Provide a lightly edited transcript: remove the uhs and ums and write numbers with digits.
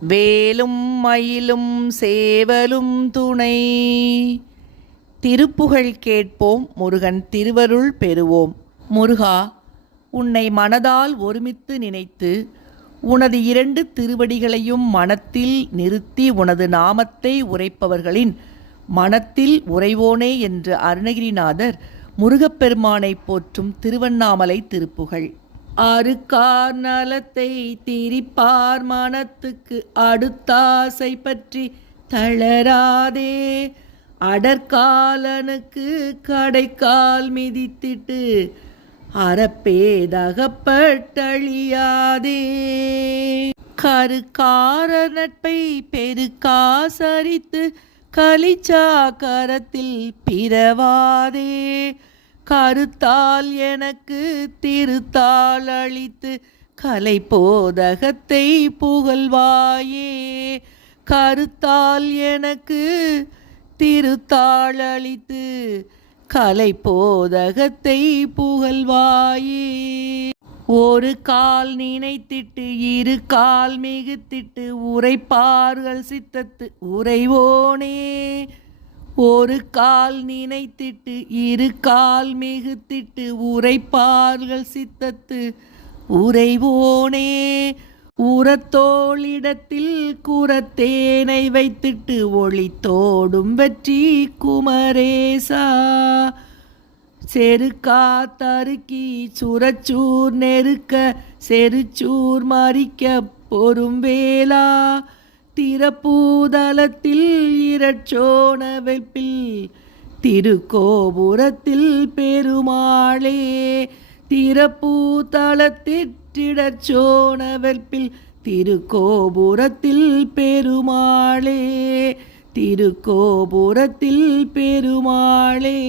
வேலும் மயிலும் சேவலும் துணை. திருப்புகழ் கேட்போம், முருகன் திருவருள் பெறுவோம். முருகா, உன்னை மனதால் ஒருமித்து நினைத்து உனது 2 திருவடிகளையும் மனத்தில் நிறுத்தி உனது நாமத்தை உரைப்பவர்களின் மனத்தில் உறைவோனே என்று அருணகிரிநாதர் முருகப்பெருமானை போற்றும் திருவண்ணாமலை திருப்புகழ். அருக்கார் நலத்தை திரிப்பார் மனத்துக்கு அடுத்தாசை பற்றி தளராதே, அடற்காலனுக்கு கடைக்கால் மிதித்திட்டு அறப்பேதகப்பட்டழியாதே. கருக்கார நட்பை பெருக்காசரித்து கலிச்சாக்கரத்தில் பிறவாதே, கருத்தால் எனக்கு திருத்தாள் அளித்து கலை போதகத்தை புகழ்வாயே. கருத்தால் எனக்கு திருத்தாள் அளித்து கலை போதகத்தை புகழ்வாயே. ஒரு கால் நினைத்திட்டு 2 கால் மிகுத்திட்டு உரைப்பார்கள் சித்தத்து உறைவோனே. ஒரு கால் நினைத்திட்டு 2 கால் மிகுத்திட்டு உரைப்பார்கள் சித்தத்து உறைவோனே. உரத்தோளிடத்தில் குரத்தேனை வைத்திட்டு ஒளித்தோடும் வெற்றி குமரேசா. செருக்கா தருக்கி சுரச்சூர் நெருக்க செருச்சூர் மறிக்க பொறும்பேலா. திறப்பூதலத்தில் இரட்சோண வெப்பில் திருக்கோபுரத்தில் பெருமாளே. திறப்பூதலத்திற்றிடச்சோண வெப்பில் திருக்கோபுரத்தில் பெருமாளே. திருக்கோபுரத்தில் பெருமாளே.